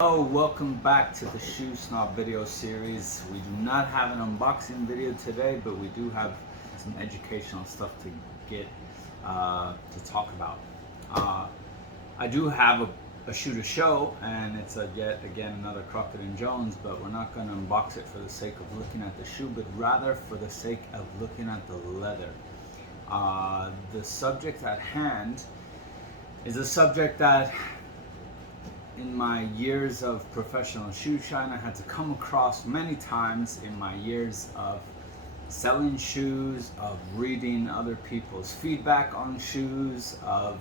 Oh, welcome back to the Shoe Snob video series. We do not have an unboxing video today, but we do have some educational stuff to get to talk about. I do have a shoe to show, and it's yet again another Crockett & Jones, but we're not going to unbox it for the sake of looking at the shoe, but rather for the sake of looking at the leather. The subject at hand is a subject that in my years of professional shoe shine, I had to come across many times in my years of selling shoes, of reading other people's feedback on shoes, of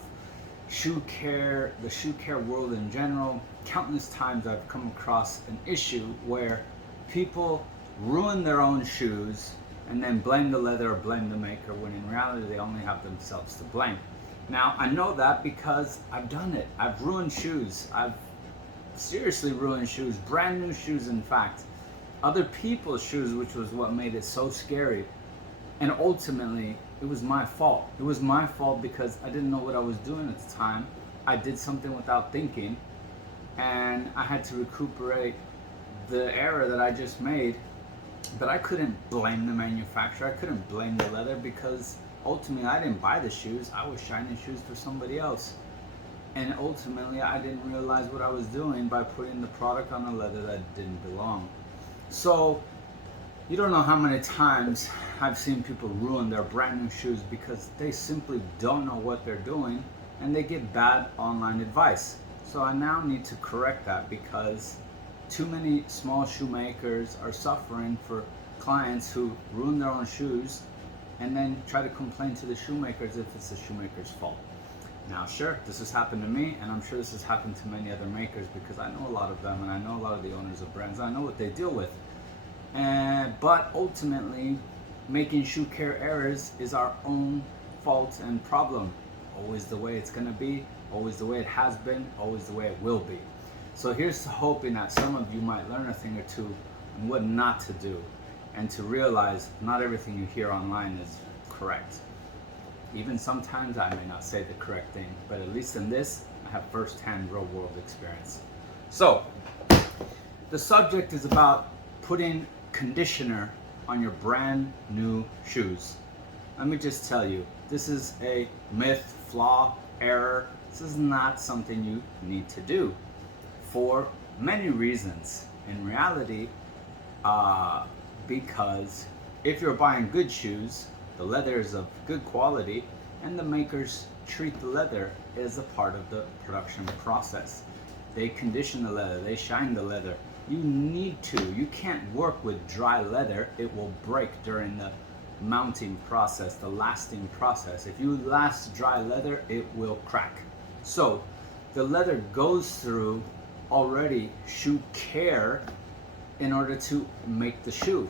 shoe care, the shoe care world in general. Countless times I've come across an issue where people ruin their own shoes and then blame the leather or blame the maker, when in reality they only have themselves to blame. Now, I know that because I've done it. I've ruined shoes. I've seriously ruined shoes, brand new shoes in fact. Other people's shoes, which was what made it so scary. And ultimately, it was my fault. It was my fault because I didn't know what I was doing at the time. I did something without thinking, and I had to recuperate the error that I just made. But I couldn't blame the manufacturer. I couldn't blame the leather because ultimately I didn't buy the shoes. I was shining shoes for somebody else. And ultimately I didn't realize what I was doing by putting the product on a leather that didn't belong. So you don't know how many times I've seen people ruin their brand new shoes because they simply don't know what they're doing and they get bad online advice. So I now need to correct that because too many small shoemakers are suffering for clients who ruin their own shoes and then try to complain to the shoemakers if it's the shoemaker's fault. Now, sure, this has happened to me, and I'm sure this has happened to many other makers because I know a lot of them and I know a lot of the owners of brands. I know what they deal with. But ultimately, making shoe care errors is our own fault and problem. Always the way it's going to be, always the way it has been, always the way it will be. So here's to hoping that some of you might learn a thing or two on what not to do and to realize not everything you hear online is correct. Even sometimes I may not say the correct thing, but at least in this, I have first-hand real-world experience. So, the subject is about putting conditioner on your brand new shoes. Let me just tell you, this is a myth, flaw, error. This is not something you need to do for many reasons. In reality, because if you're buying good shoes, the leather is of good quality, and the makers treat the leather as a part of the production process. They condition the leather, they shine the leather. You need to. You can't work with dry leather. It will break during the mounting process, the lasting process. If you last dry leather, it will crack. So the leather goes through already shoe care in order to make the shoe.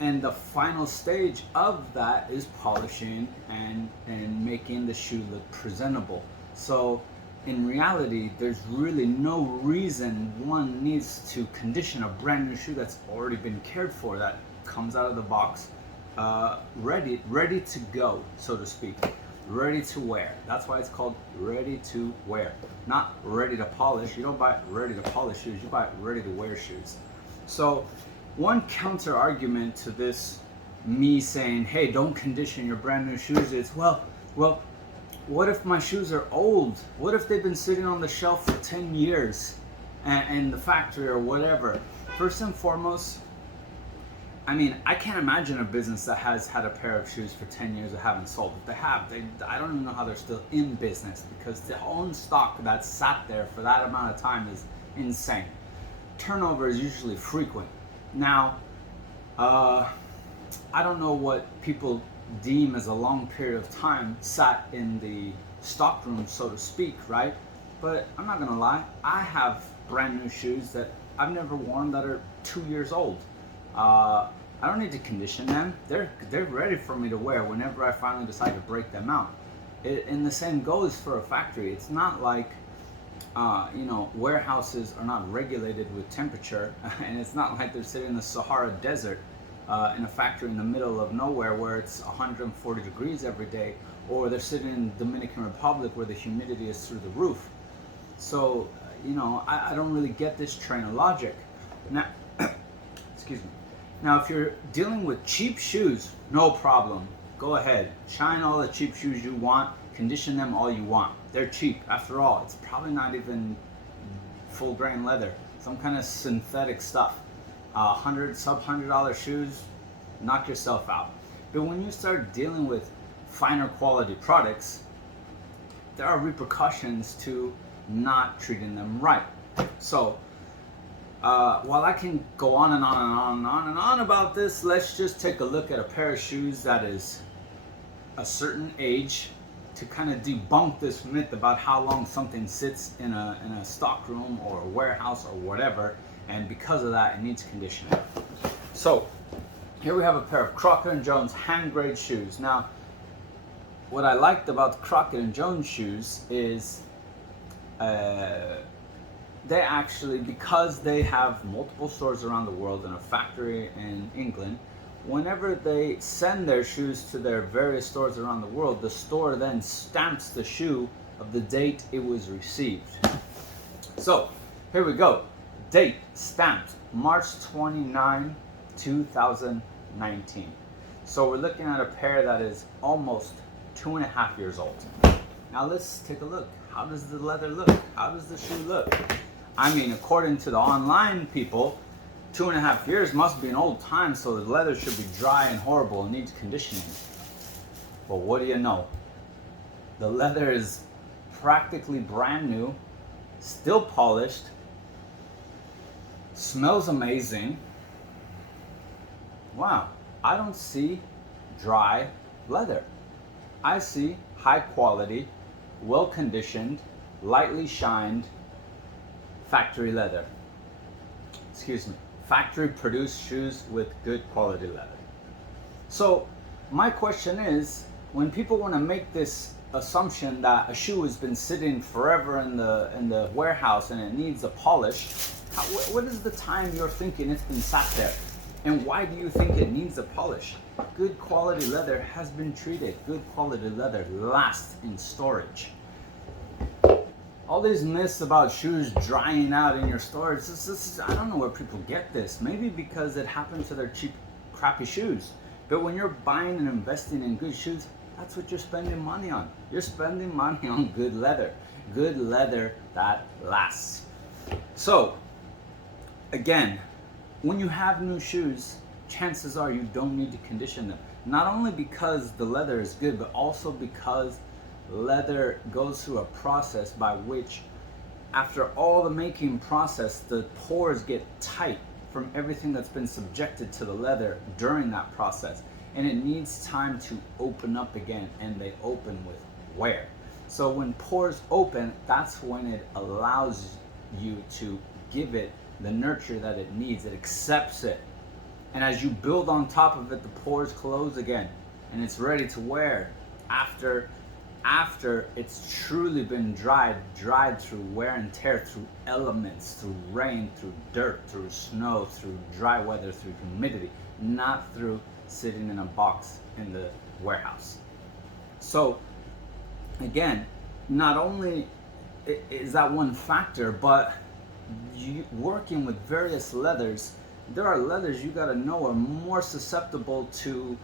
And the final stage of that is polishing and making the shoe look presentable. So in reality, there's really no reason one needs to condition a brand new shoe that's already been cared for, that comes out of the box, ready to go, so to speak, ready to wear. That's why it's called ready to wear, not ready to polish. You don't buy ready to polish shoes, you buy ready to wear shoes. So one counter argument to this, me saying, hey, don't condition your brand new shoes, is, well, what if my shoes are old? What if they've been sitting on the shelf for 10 years and the factory or whatever? First and foremost, I mean, I can't imagine a business that has had a pair of shoes for 10 years that haven't sold. If they have, I don't even know how they're still in business, because the own stock that's sat there for that amount of time is insane. Turnover is usually frequent. Now, I don't know what people deem as a long period of time sat in the stockroom, so to speak, right? But I'm not gonna lie, I have brand new shoes that I've never worn that are 2 years old. I don't need to condition them. They're ready for me to wear whenever I finally decide to break them out. And the same goes for a factory. It's not like warehouses are not regulated with temperature, and it's not like they're sitting in the Sahara Desert in a factory in the middle of nowhere where it's 140 degrees every day, or they're sitting in the Dominican Republic where the humidity is through the roof. So, I don't really get this train of logic. Now, excuse me. Now, if you're dealing with cheap shoes, no problem. Go ahead, shine all the cheap shoes you want, condition them all you want. They're cheap. After all, it's probably not even full grain leather, some kind of synthetic stuff. $100 shoes, knock yourself out. But when you start dealing with finer quality products, there are repercussions to not treating them right. So, while I can go on and on and on and on and on about this, let's just take a look at a pair of shoes that is a certain age to kind of debunk this myth about how long something sits in a stock room or a warehouse or whatever, and because of that, it needs conditioning. So, here we have a pair of Crockett & Jones hand-grade shoes. Now, what I liked about the Crockett & Jones shoes is they actually, because they have multiple stores around the world and a factory in England, whenever they send their shoes to their various stores around the world, the store then stamps the shoe of the date it was received. So, here we go. Date stamped March 29, 2019. So we're looking at a pair that is almost 2.5 years old. Now let's take a look. How does the leather look? How does the shoe look? I mean, according to the online people, 2.5 years must be an old time, so the leather should be dry and horrible and needs conditioning. But what do you know? The leather is practically brand new, still polished, smells amazing. Wow, I don't see dry leather. I see high quality, well conditioned, lightly shined factory leather. Excuse me, factory produced shoes with good quality leather. So my question is, when people want to make this assumption that a shoe has been sitting forever in the warehouse and it needs a polish, what is the time you're thinking it's been sat there? And why do you think it needs a polish? Good quality leather has been treated. Good quality leather lasts in storage. All these myths about shoes drying out in your storage, I don't know where people get this. Maybe because it happened to their cheap, crappy shoes. But when you're buying and investing in good shoes, that's what you're spending money on. You're spending money on good leather that lasts. So, again, when you have new shoes, chances are you don't need to condition them. Not only because the leather is good, but also because leather goes through a process by which, after all the making process, the pores get tight from everything that's been subjected to the leather during that process. And it needs time to open up again, and they open with wear. So when pores open, that's when it allows you to give it the nurture that it needs. It accepts it. And as you build on top of it, the pores close again, and it's ready to wear after it's truly been dried through wear and tear, through elements, through rain, through dirt, through snow, through dry weather, through humidity, not through sitting in a box in the warehouse. So again, not only is that one factor, but working with various leathers, there are leathers you gotta know are more susceptible to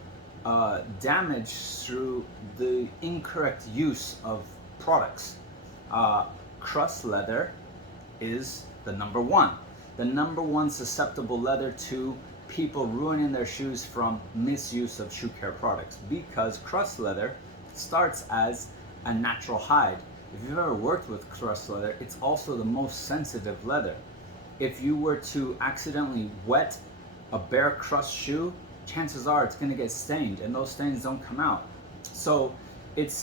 damage through the incorrect use of products. Crust leather is the number one susceptible leather to people ruining their shoes from misuse of shoe care products, because crust leather starts as a natural hide. If you've ever worked with crust leather, it's also the most sensitive leather. If you were to accidentally wet a bare crust shoe, chances are it's going to get stained, and those stains don't come out. So it's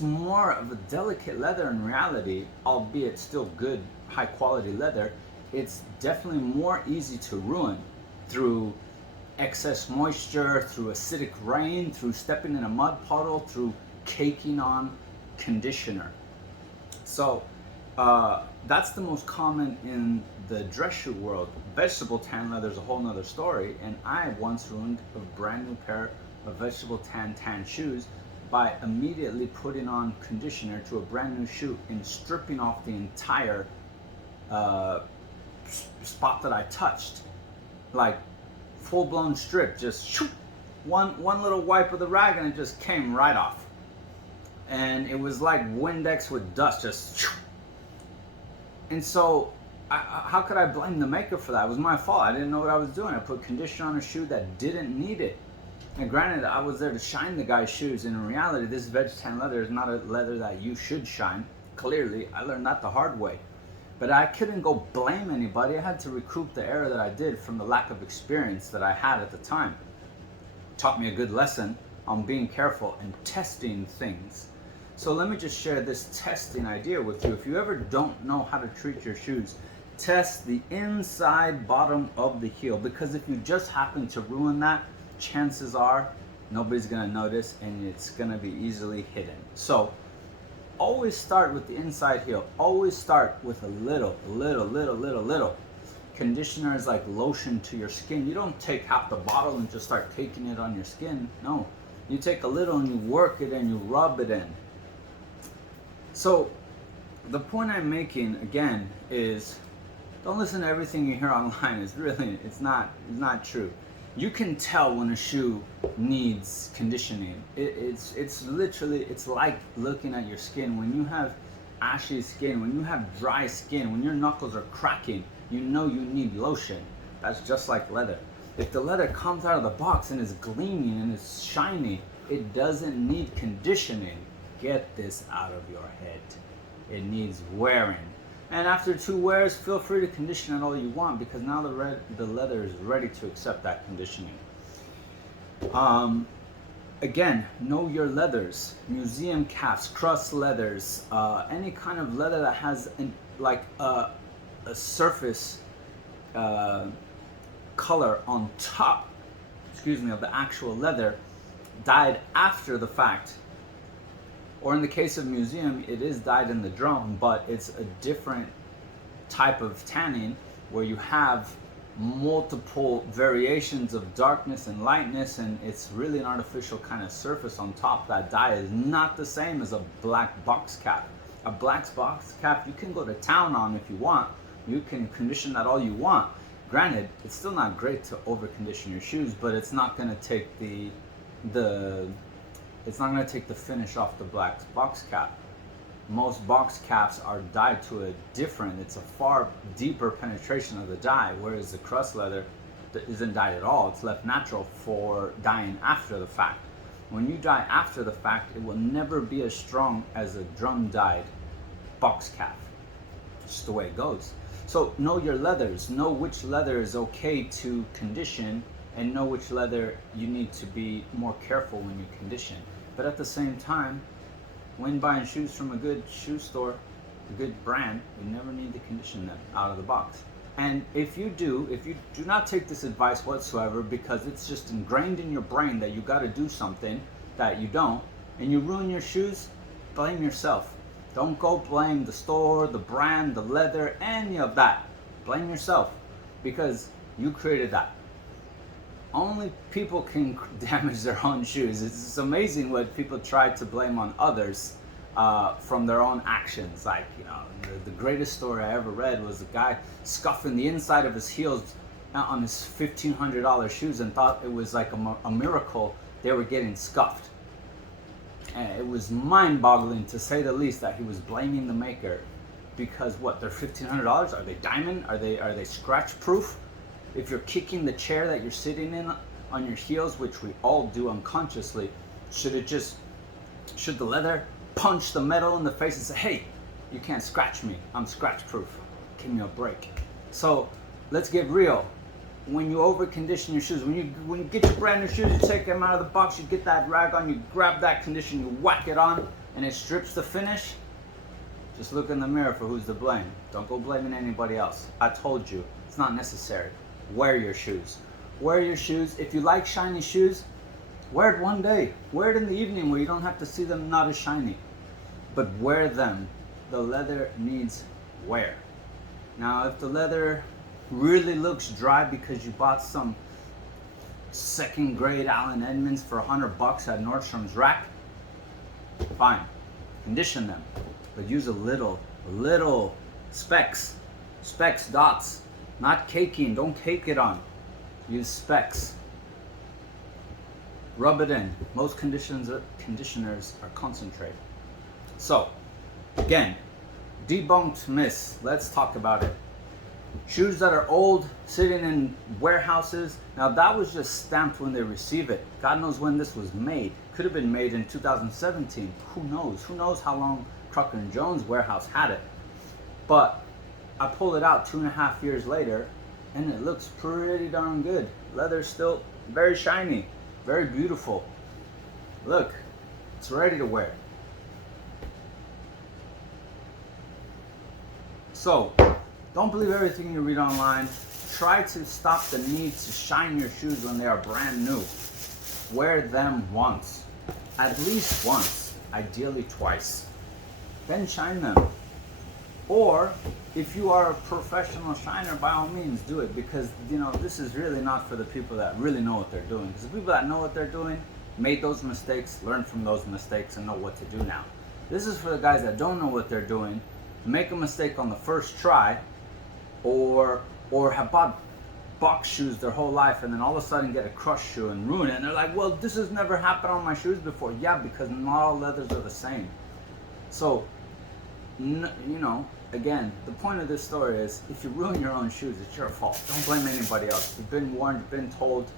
more of a delicate leather in reality, albeit still good, high quality leather. It's definitely more easy to ruin through excess moisture, through acidic rain, through stepping in a mud puddle, through caking on conditioner. So that's the most common in the dress shoe world. Vegetable tan leather is a whole nother story, and I once ruined a brand new pair of vegetable tan shoes by immediately putting on conditioner to a brand new shoe and stripping off the entire spot that I touched, like full-blown strip, just shoot, one little wipe of the rag and it just came right off. And it was like Windex with dust, just shoot. And so how could I blame the maker for that? It was my fault. I didn't know what I was doing. I put conditioner on a shoe that didn't need it. And granted, I was there to shine the guy's shoes. And in reality, this veg tan leather is not a leather that you should shine. Clearly, I learned that the hard way. But I couldn't go blame anybody. I had to recoup the error that I did from the lack of experience that I had at the time. It taught me a good lesson on being careful and testing things. So let me just share this testing idea with you. If you ever don't know how to treat your shoes, test the inside bottom of the heel, because if you just happen to ruin that, chances are nobody's gonna notice and it's gonna be easily hidden. So always start with the inside heel. Always start with a little. Conditioner is like lotion to your skin. You don't take half the bottle and just start taking it on your skin. No, you take a little and you work it and you rub it in. So the point I'm making again is, don't listen to everything you hear online. It's not true. You can tell when a shoe needs conditioning. It's literally, it's like looking at your skin. When you have ashy skin, when you have dry skin, when your knuckles are cracking, you know you need lotion. That's just like leather. If the leather comes out of the box and is gleaming and is shiny, it doesn't need conditioning. Get this out of your head. It needs wearing. And after 2 wears, feel free to condition it all you want, because now the leather is ready to accept that conditioning. Again, know your leathers. Museum caps, crust leathers, any kind of leather that has a surface color on top, of the actual leather, dyed after the fact. Or in the case of museum, it is dyed in the drum, but it's a different type of tanning where you have multiple variations of darkness and lightness, and it's really an artificial kind of surface on top. That dye is not the same as a black box cap. A black box cap you can go to town on if you want. You can condition that all you want. Granted, it's still not great to over condition your shoes, but it's not going to take it's not going to take the finish off the black box cap. Most box caps are dyed to it's a far deeper penetration of the dye, whereas the crust leather isn't dyed at all. It's left natural for dyeing after the fact. When you dye after the fact, it will never be as strong as a drum dyed box cap. Just the way it goes. So know your leathers. Know which leather is okay to condition, and know which leather you need to be more careful when you condition. But at the same time, when buying shoes from a good shoe store, a good brand, you never need to condition them out of the box. And if you do not take this advice whatsoever, because it's just ingrained in your brain that you got to do something that you don't, and you ruin your shoes, blame yourself. Don't go blame the store, the brand, the leather, any of that. Blame yourself, because you created that. Only people can damage their own shoes. It's amazing what people try to blame on others from their own actions. Like, the greatest story I ever read was a guy scuffing the inside of his heels on his $1,500 shoes and thought it was like a miracle they were getting scuffed. And it was mind-boggling, to say the least, that he was blaming the maker, because what, they're $1,500? Are they diamond? Are they scratch-proof? If you're kicking the chair that you're sitting in on your heels, which we all do unconsciously, should the leather punch the metal in the face and say, hey, you can't scratch me, I'm scratch proof, give me a break? So let's get real. When you over condition your shoes, when you get your brand new shoes, you take them out of the box, you get that rag on, you grab that condition, you whack it on, and it strips the finish. Just look in the mirror for who's to blame. Don't go blaming anybody else. I told you, it's not necessary. Wear your shoes. Wear your shoes. If you like shiny shoes, wear it one day. Wear it in the evening where you don't have to see them not as shiny. But wear them. The leather needs wear. Now, if the leather really looks dry because you bought some second grade Allen Edmonds for $100 at Nordstrom's rack, fine. Condition them, but use a little specks, dots, not caking. Don't cake it on. Use specks. Rub it in. Most conditioners are concentrate. So, again, debunked myths. Let's talk about it. Shoes that are old, sitting in warehouses. Now that was just stamped when they receive it. God knows when this was made. Could have been made in 2017. Who knows? Who knows how long Trucker & Jones warehouse had it? But I pulled it out 2.5 years later, and it looks pretty darn good. Leather's still very shiny, very beautiful. Look, it's ready to wear. So, don't believe everything you read online. Try to stop the need to shine your shoes when they are brand new. Wear them once, at least once, ideally twice. Then shine them. Or if you are a professional shiner, by all means do it, because this is really not for the people that really know what they're doing. Because the people that know what they're doing made those mistakes, learned from those mistakes, and know what to do now. This is for the guys that don't know what they're doing, make a mistake on the first try, or have bought box shoes their whole life and then all of a sudden get a crushed shoe and ruin it, and they're like, well, this has never happened on my shoes before. Yeah, because not all leathers are the same. So again, the point of this story is, if you ruin your own shoes, it's your fault. Don't blame anybody else. You've been warned, you've been told,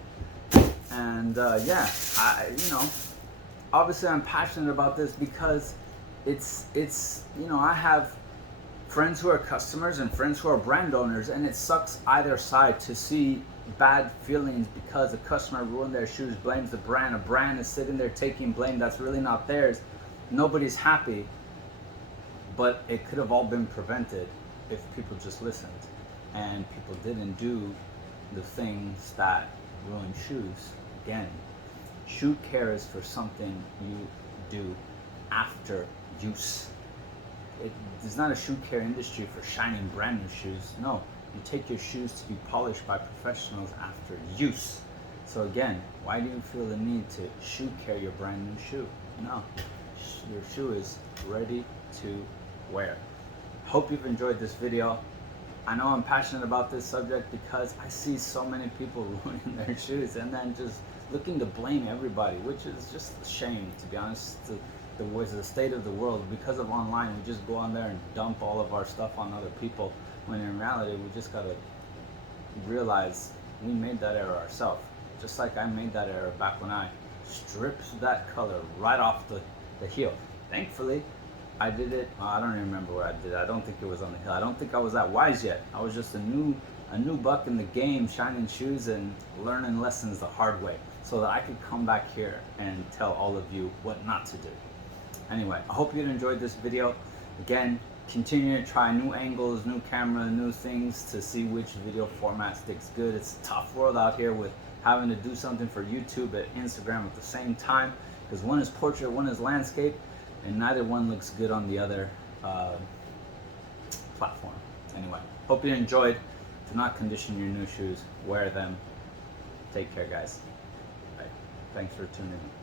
and obviously I'm passionate about this because it's I have friends who are customers and friends who are brand owners, and it sucks either side to see bad feelings because a customer ruined their shoes, blames the brand. A brand is sitting there taking blame that's really not theirs. Nobody's happy, but it could have all been prevented if people just listened and people didn't do the things that ruin shoes. Again, shoe care is for something you do after use. There's not a shoe care industry for shining brand new shoes. No, you take your shoes to be polished by professionals after use. So again, why do you feel the need to shoe care your brand new shoe? No, your shoe is ready to wear. Hope you've enjoyed this video. I know I'm passionate about this subject because I see so many people ruining their shoes and then just looking to blame everybody, which is just a shame, to be honest. The state of the world. Because of online, we just go on there and dump all of our stuff on other people, when in reality we just gotta realize we made that error ourselves. Just like I made that error back when I stripped that color right off the heel. Thankfully I did it, I don't even remember where I did it. I don't think it was on the hill. I don't think I was that wise yet. I was just a new buck in the game, shining shoes and learning lessons the hard way, so that I could come back here and tell all of you what not to do. Anyway, I hope you enjoyed this video. Again, continue to try new angles, new camera, new things to see which video format sticks good. It's a tough world out here with having to do something for YouTube and Instagram at the same time, because one is portrait, one is landscape, and neither one looks good on the other platform. Anyway, hope you enjoyed. Do not condition your new shoes. Wear them. Take care, guys. Bye. Thanks for tuning in.